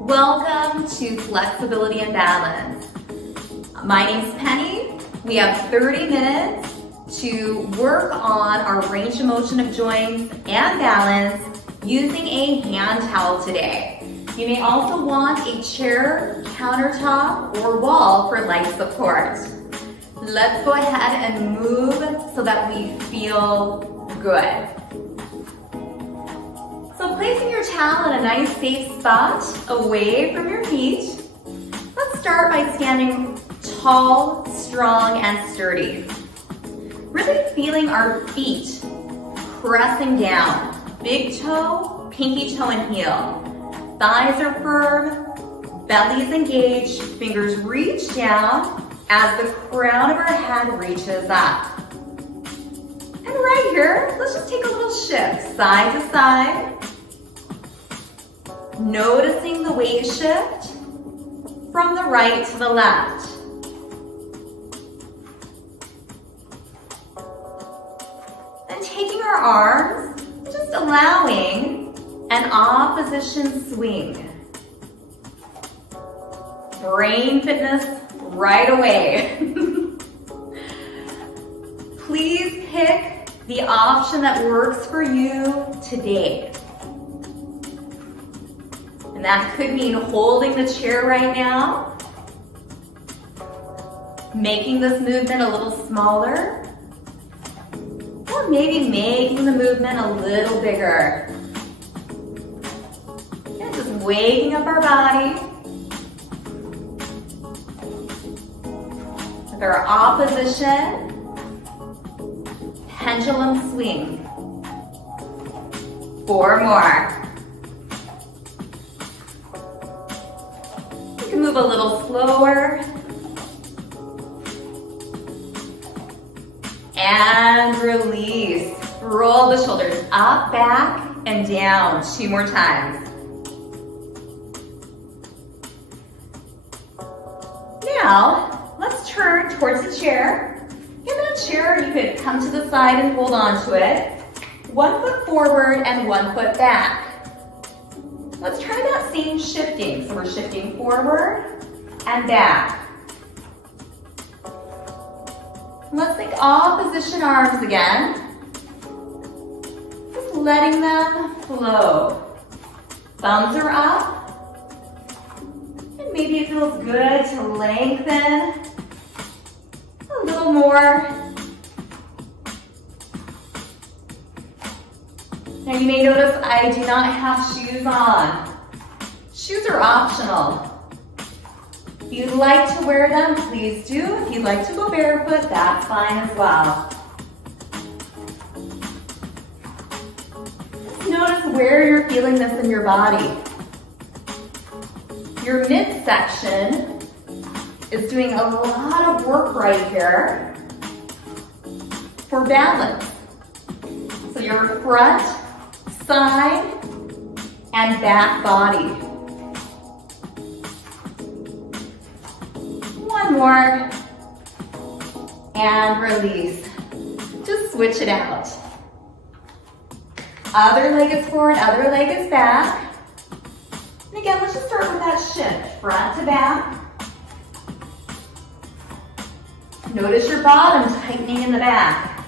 Welcome to Flexibility and Balance. My name's Penny. We have 30 minutes to work on our range of motion of joints and balance using a hand towel today. You may also want a chair, countertop, or wall for light support. Let's go ahead and move so that we feel good. So placing your towel in a nice safe spot away from your feet. Let's start by standing tall, strong, and sturdy. Really feeling our feet pressing down. Big toe, pinky toe, and heel. Thighs are firm, belly's engaged, fingers reach down as the crown of our head reaches up. And right here, let's just take a little shift, side to side. Noticing the weight shift from the right to the left. And taking our arms, just allowing an opposition swing. Brain fitness right away. Please pick the option that works for you today. And that could mean holding the chair right now, making this movement a little smaller, or maybe making the movement a little bigger. And just waking up our body with our opposition pendulum swing. 4 more. You can move a little slower. And release. Roll the shoulders up, back, and down. 2 more times. Now, let's turn towards the chair. In that chair, you could come to the side and hold on to it. 1 foot forward and 1 foot back. Let's try that same shifting. So we're shifting forward and back. Let's think opposition arms again. Just letting them flow. Thumbs are up. And maybe it feels good to lengthen a little more. Now you may notice I do not have shoes on. Shoes are optional. If you'd like to wear them, please do. If you'd like to go barefoot, that's fine as well. Just notice where you're feeling this in your body. Your midsection is doing a lot of work right here for balance. So your front, side, and back body. 1 more. And release. Just switch it out. Other leg is forward, other leg is back. And again, let's just start with that shift, front to back. Notice your bottom tightening in the back.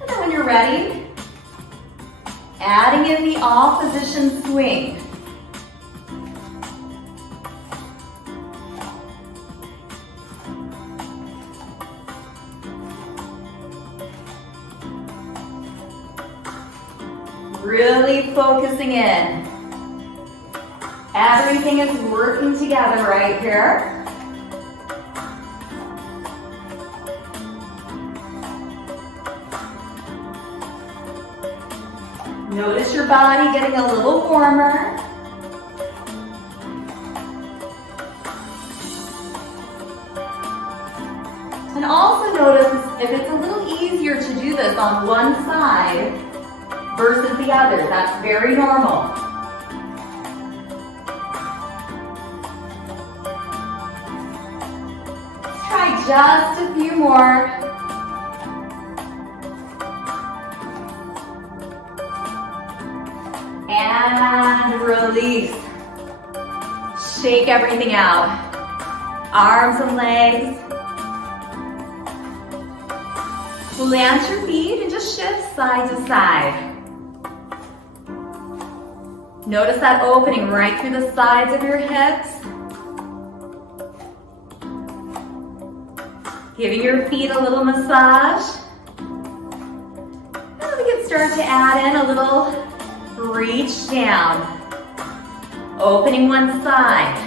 And then when you're ready, adding in the opposition swing. Really focusing in. Everything is working together right here. Notice your body getting a little warmer. And also notice if it's a little easier to do this on one side versus the other. That's very normal. Let's try just a few more. And release. shake everything out. Arms and legs. Plant your feet and just shift side to side. Notice that opening right through the sides of your hips. Giving your feet a little massage. And then we can start to add in a little reach down. Opening one side.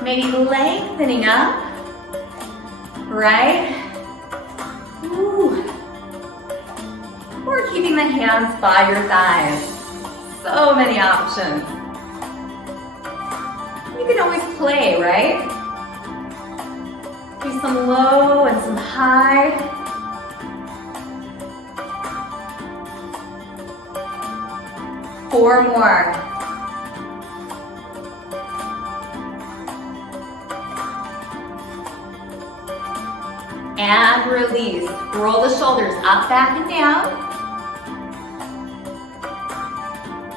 Maybe lengthening up. Right? Ooh. Or keeping the hands by your thighs. So many options. You can always play, right? Do some low and some high. Four more. And release. Roll the shoulders up, back, and down.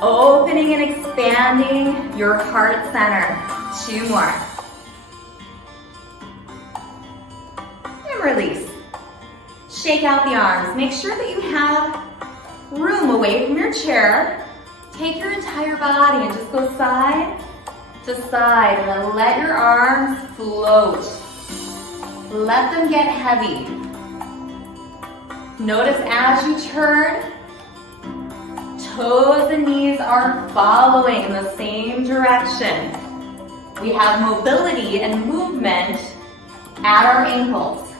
Opening and expanding your heart center. Two more. And release. Shake out the arms. Make sure that you have room away from your chair. Take your entire body and just go side to side. And then let your arms float. Let them get heavy. Notice as you turn, toes and knees are following in the same direction. We have mobility and movement at our ankles.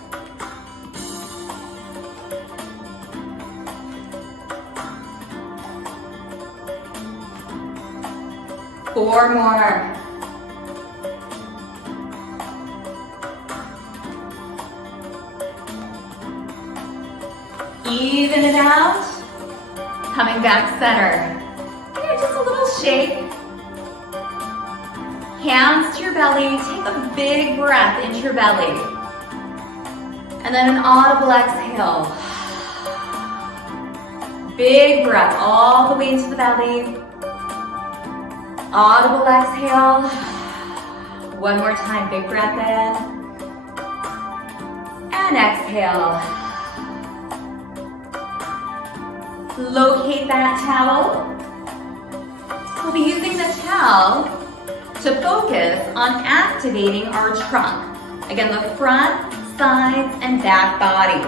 Four more. Even it out. Coming back center. Here, just a little shake. Hands to your belly. Take a big breath into your belly. And then an audible exhale. Big breath all the way into the belly. Audible exhale. One more time, big breath in. And exhale. Locate that towel. We'll be using the towel to focus on activating our trunk. Again, the front, sides, and back body.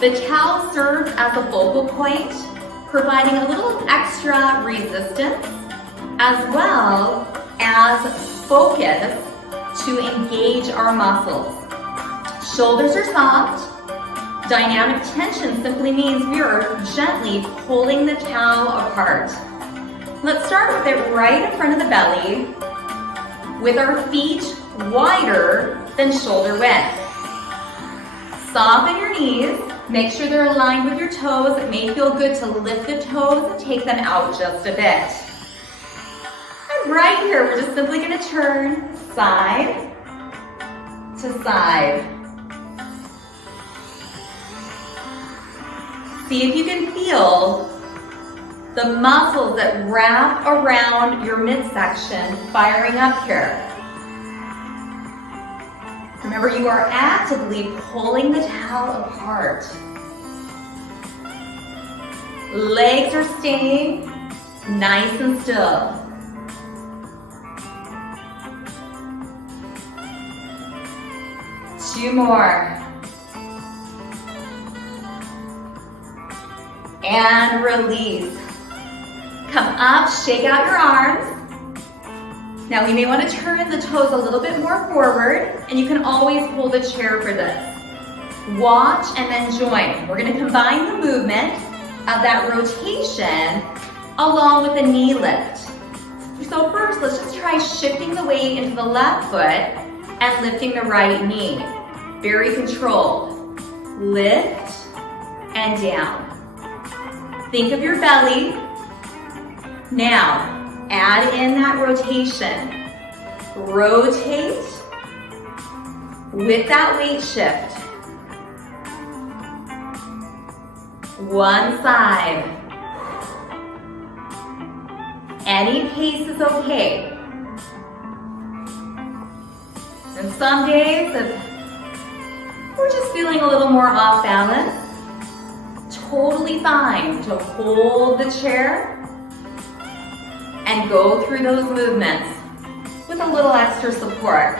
The towel serves as a focal point, providing a little extra resistance, as well as focus to engage our muscles. Shoulders are soft. Dynamic tension simply means we are gently pulling the towel apart. Let's start with it right in front of the belly, with our feet wider than shoulder width. Soften your knees. Make sure they're aligned with your toes. It may feel good to lift the toes and take them out just a bit. And right here, we're just simply going to turn side to side. See if you can feel the muscles that wrap around your midsection firing up here. Remember, you are actively pulling the towel apart. Legs are staying nice and still. Two more. And release. Come up, shake out your arms. Now we may want to turn the toes a little bit more forward, and you can always hold the chair for this. Watch and then join. We're going to combine the movement of that rotation along with the knee lift. So first, let's just try shifting the weight into the left foot and lifting the right knee. Very controlled. Lift and down. Think of your belly. Now, add in that rotation. Rotate with that weight shift. One side. Any pace is okay. And some days, if we're just feeling a little more off balance, totally fine to hold the chair and go through those movements with a little extra support.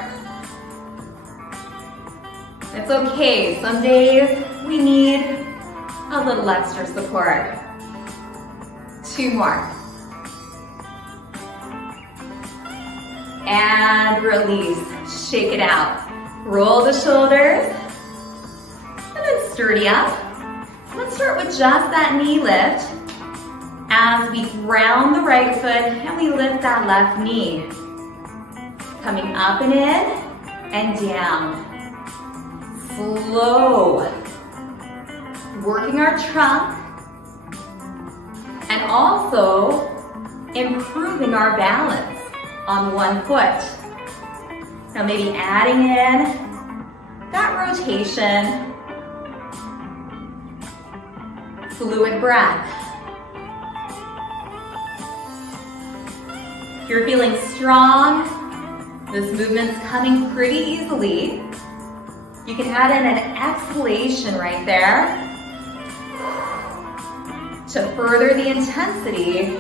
It's okay, some days we need a little extra support. 2 more. And release, shake it out. Roll the shoulders, and then sturdy up. Let's start with just that knee lift as we ground the right foot and we lift that left knee. Coming up and in and down. Slow. Working our trunk and also improving our balance on one foot. Now maybe adding in that rotation. Fluid breath. If you're feeling strong, this movement's coming pretty easily. You can add in an exhalation right there to further the intensity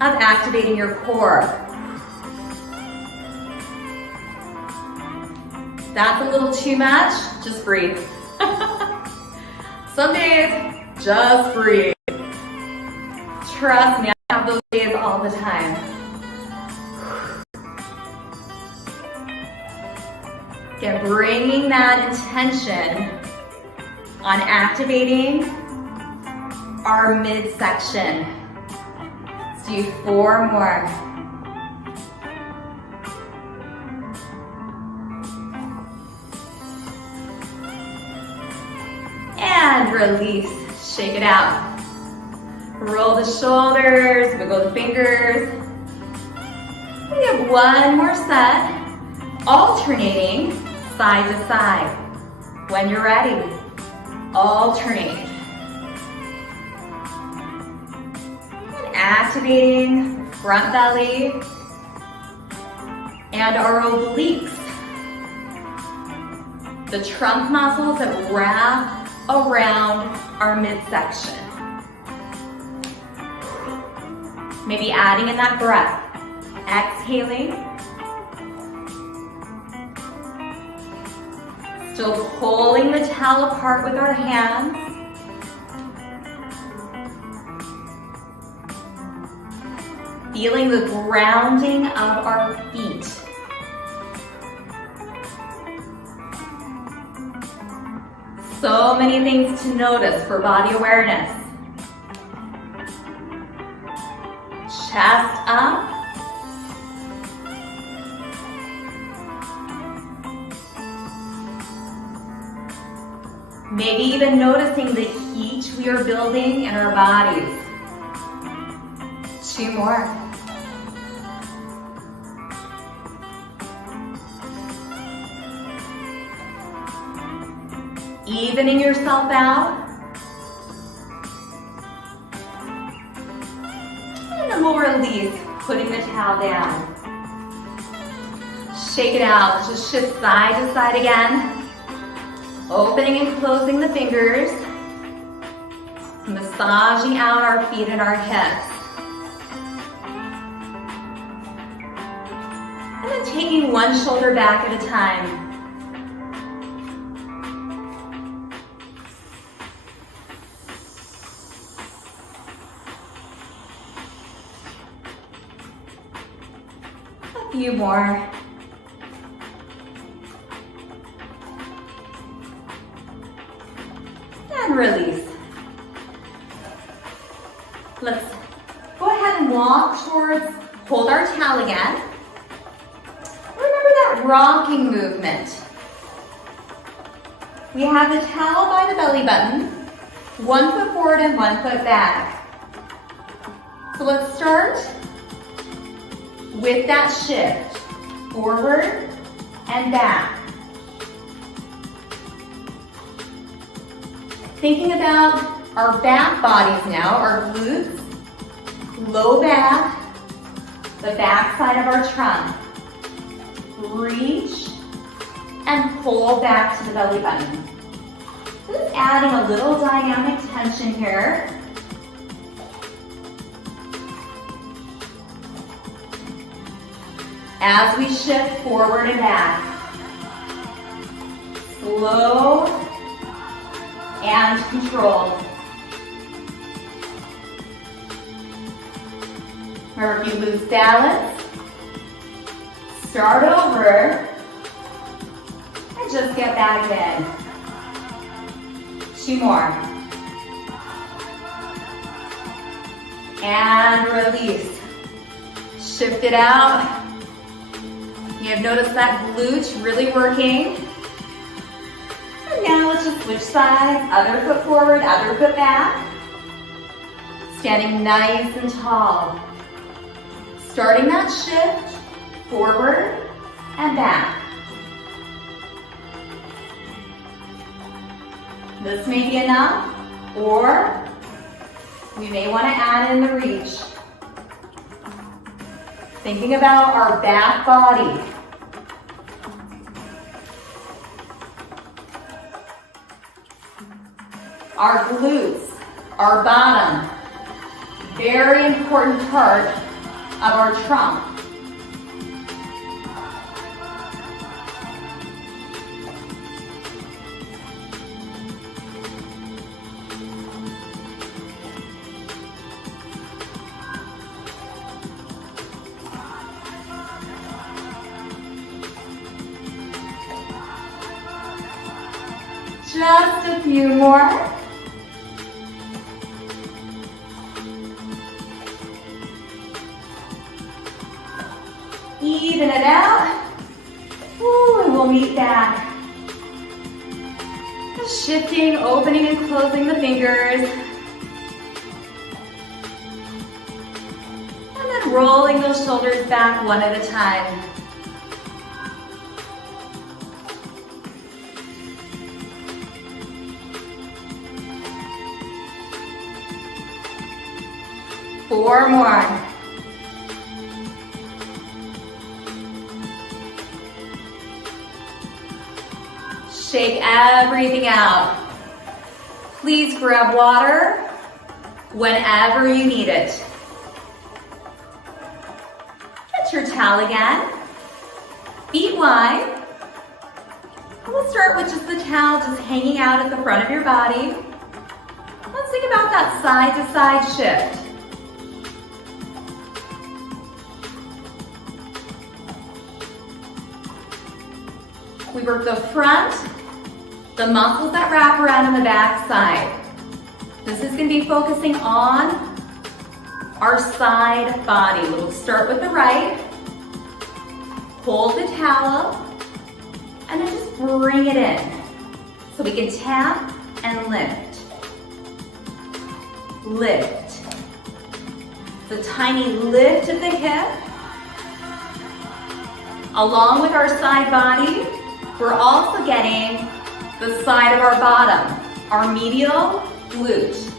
of activating your core. That's a little too much, just breathe. Some days, just breathe. Trust me, I have those days all the time. Again, bringing that intention on activating our midsection. Let's do 4 more. And release, shake it out. Roll the shoulders, wiggle the fingers. We have 1 more set, alternating side to side. When you're ready, alternate. And activating front belly and our obliques. The trunk muscles that wrap around our midsection. Maybe adding in that breath. Exhaling. Still pulling the towel apart with our hands. Feeling the grounding of our feet. So many things to notice for body awareness. Chest up. Maybe even noticing the heat we are building in our bodies. 2 more. Evening yourself out. And then we'll release, putting the towel down. Shake it out, just shift side to side again. Opening and closing the fingers. Massaging out our feet and our hips. And then taking 1 shoulder back at a time. A few more. And release. Let's go ahead and walk towards, hold our towel again. Remember that rocking movement. We have the towel by the belly button, 1 foot forward and 1 foot back. So let's start with that shift, forward and back. Thinking about our back bodies now, our glutes, low back, the back side of our trunk. reach, and pull back to the belly button. So just adding a little dynamic tension here. As we shift forward and back. Slow and controlled. Remember, if you lose balance, start over and just get back in. 2 more. And release. Shift it out. You have noticed that glute really working. And now let's just switch sides. Other foot forward, other foot back. Standing nice and tall. Starting that shift, forward and back. This may be enough, or we may want to add in the reach. Thinking about our back body. Our glutes, our bottom, very important part of our trunk. Just a few more. Even it out. Ooh, and we'll meet back. Just shifting, opening and closing the fingers. And then rolling those shoulders back one at a time. Four more. Shake everything out. Please grab water whenever you need it. Get your towel again. Feet wide. And we'll start with just the towel just hanging out at the front of your body. Let's think about that side to side shift. We work the front, the muscles that wrap around on the back side. This is going to be focusing on our side body. We'll start with the right, hold the towel, and then just bring it in. So we can tap and lift. Lift. The tiny lift of the hip. Along with our side body, we're also getting the side of our bottom, our medial glute.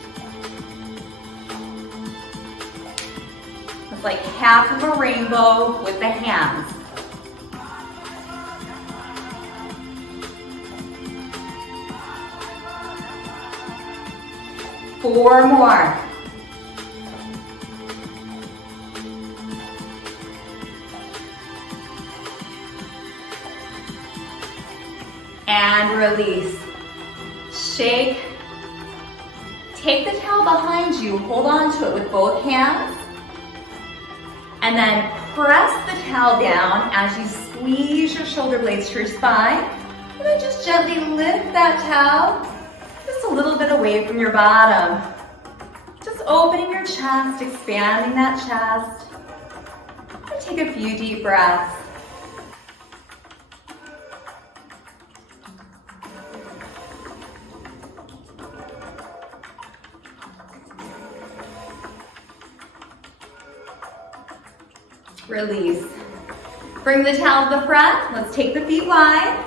It's like half of a rainbow with the hands. Four more. And release. Shake. Take the towel behind you, hold on to it with both hands, and then press the towel down as you squeeze your shoulder blades to your spine, and then just gently lift that towel just a little bit away from your bottom. Just opening your chest, expanding that chest, and take a few deep breaths. Release. Bring the towel to the front. Let's take the feet wide.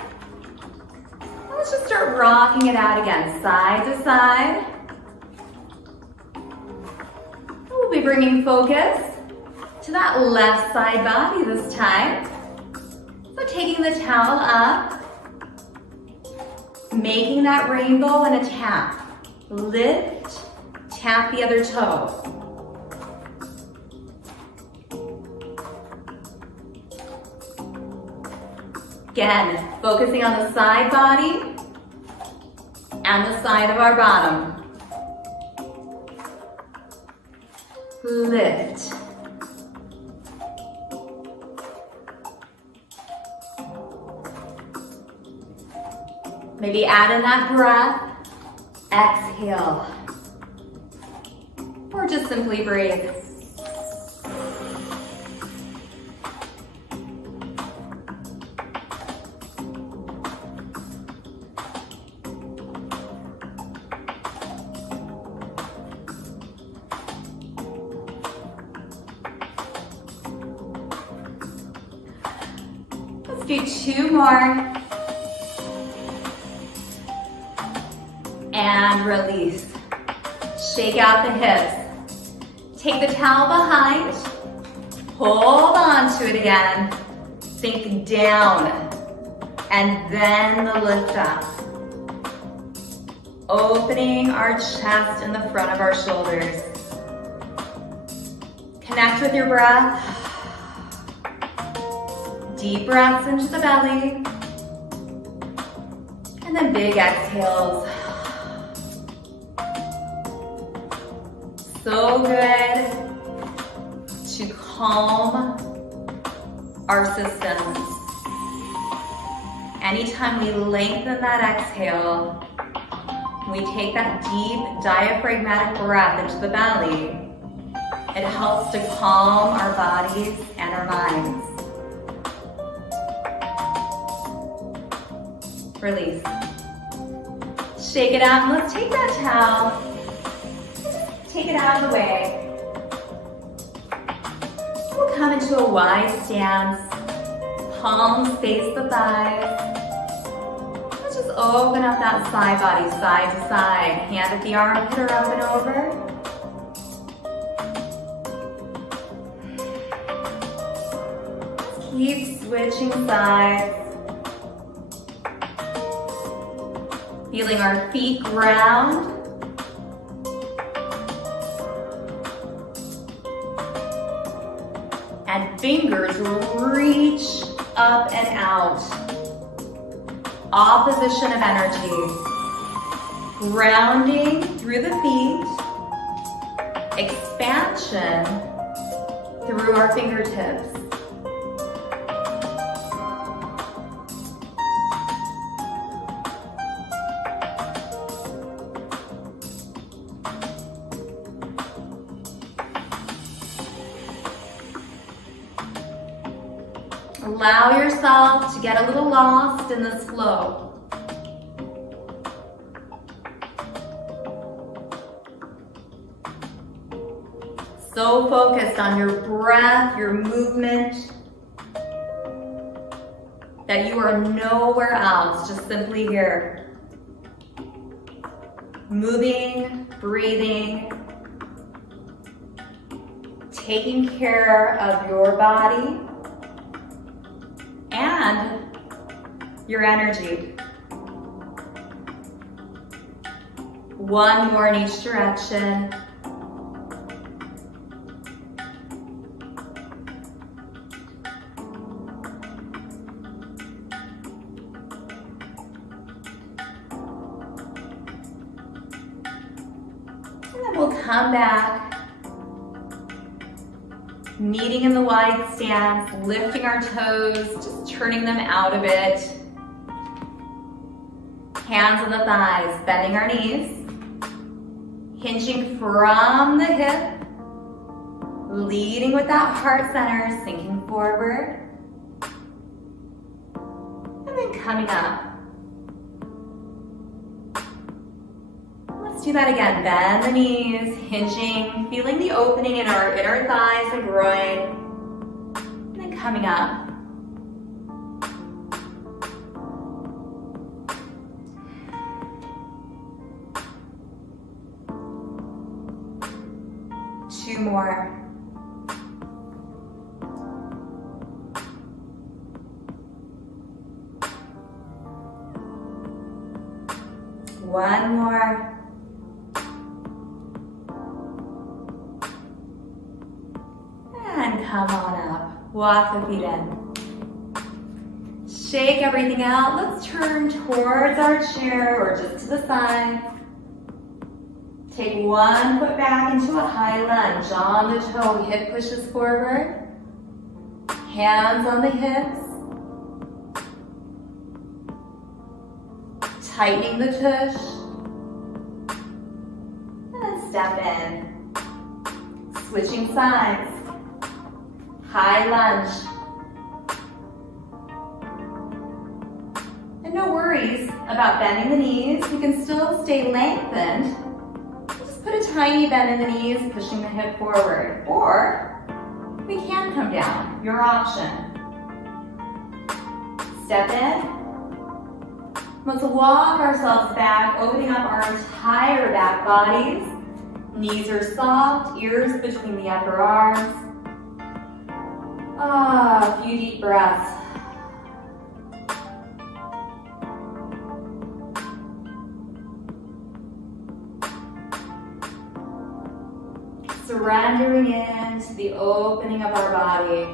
And let's just start rocking it out again, side to side. And we'll be bringing focus to that left side body this time. So taking the towel up, making that rainbow and a tap. Lift, tap the other toe. Again, focusing on the side body and the side of our bottom. Lift. Maybe add in that breath. Exhale. Or just simply breathe. Let's do 2 more. And release. Shake out the hips. Take the towel behind. Hold on to it again. Sink down. And then the lift up. Opening our chest and the front of our shoulders. Connect with your breath. Deep breaths into the belly. And then big exhales. So good to calm our systems. Anytime we lengthen that exhale, we take that deep diaphragmatic breath into the belly, it helps to calm our bodies and our minds. Release. Shake it out and let's take that towel. Take it out of the way. We'll come into a wide stance. Palms face the thighs. Let's just open up that side body, side to side. Hand at the armpit or up and over. Keep switching sides. Feeling our feet ground. And fingers reach up and out. Opposition of energy. Grounding through the feet. Expansion through our fingertips. Allow yourself to get a little lost in this flow. So focused on your breath, your movement, that you are nowhere else, just simply here. Moving, breathing, taking care of your body and your energy. One more in each direction. And then we'll come back. Meeting in the wide stance, lifting our toes, just turning them out a bit. Hands on the thighs, bending our knees. Hinging from the hip. Leading with that heart center, sinking forward. And then coming up. Let's do that again. Bend the knees, hinging, feeling the opening in our inner thighs and groin. And then coming up. Two more. One more. And come on up. Walk the feet in. Shake everything out. Let's turn towards our chair or just to the side. Take one foot back into a high lunge. On the toe, hip pushes forward. Hands on the hips. Tightening the tush. And then step in. Switching sides. High lunge. And no worries about bending the knees. You can still stay lengthened. Just put a tiny bend in the knees, pushing the hip forward. Or we can come down, your option. Step in. Let's walk ourselves back, opening up our entire back bodies. Knees are soft, ears between the upper arms. A few deep breaths. Surrendering into the opening of our body.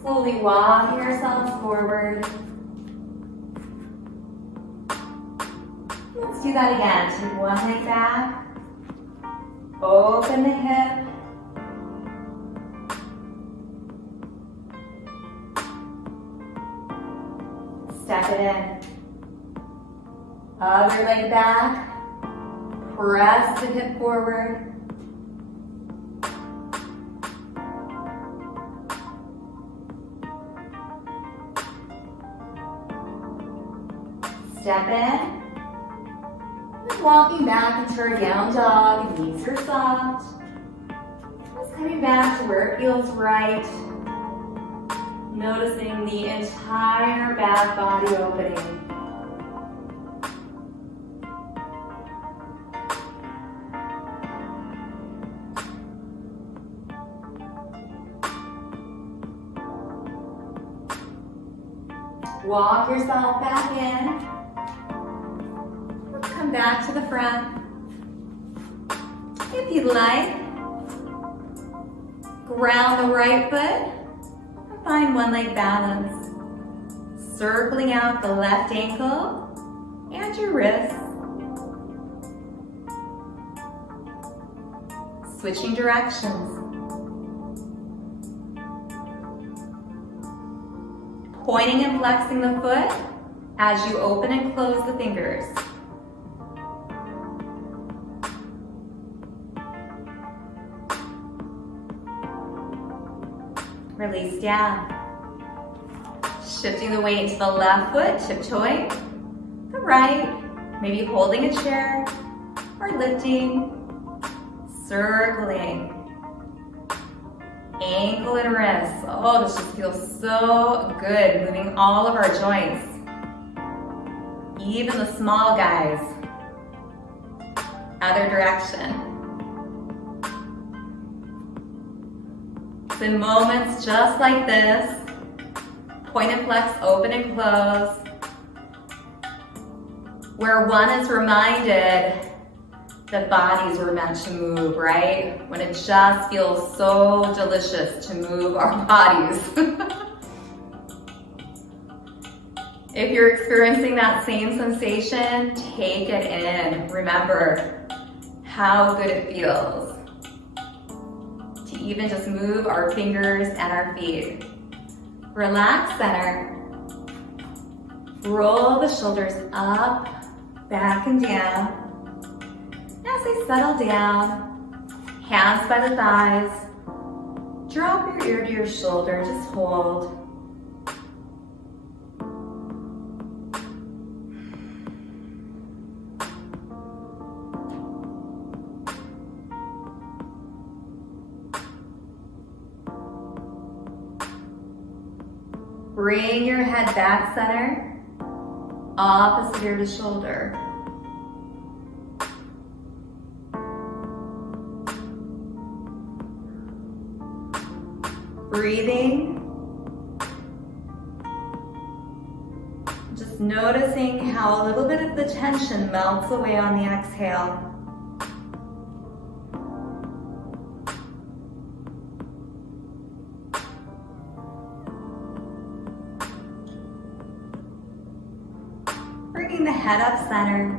Slowly walking ourselves forward. Let's do that again. Take one leg back. Open the hip. Step it in. Other leg back. Press the hip forward. Step in. And walking back into our down dog. Knees are soft. Just coming back to where it feels right. Noticing the entire back body opening. Walk yourself back in. Let's come back to the front. If you'd like, ground the right foot. Find one leg balance, circling out the left ankle and your wrist. Switching directions. Pointing and flexing the foot as you open and close the fingers. Release down. Shifting the weight to the left foot, tiptoeing. The right, maybe holding a chair or lifting. Circling. Ankle and wrist. Oh, this just feels so good. Moving all of our joints. Even the small guys. Other direction. In moments just like this, point and flex, open and close, where one is reminded that bodies were meant to move, right? When it just feels so delicious to move our bodies. If you're experiencing that same sensation, take it in. Remember how good it feels. Even just move our fingers and our feet. Relax center. Roll the shoulders up, back and down. As they settle down, hands by the thighs. Drop your ear to your shoulder, just hold. Bring your head back center, opposite ear to shoulder. Breathing. Just noticing how a little bit of the tension melts away on the exhale. Bringing the head up center.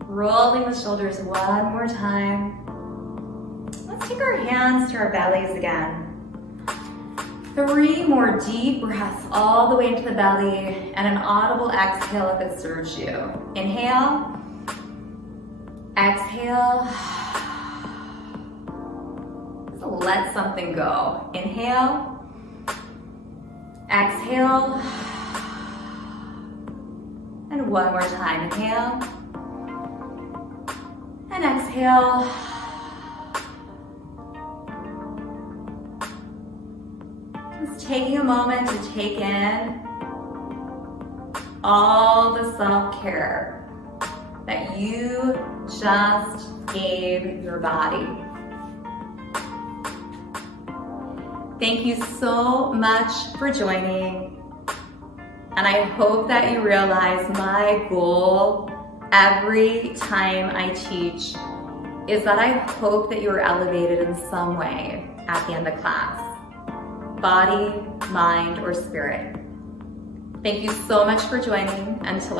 Rolling the shoulders one more time. Let's take our hands to our bellies again. 3 more deep breaths all the way into the belly and an audible exhale if it serves you. Inhale. Exhale. So let something go. Inhale. Exhale. And one more time. Inhale. And exhale. Just taking a moment to take in all the self-care that you just gave your body. Thank you so much for joining. And I hope that you realize my goal every time I teach is that I hope that you are elevated in some way at the end of class. Body, mind, or spirit. Thank you so much for joining. Until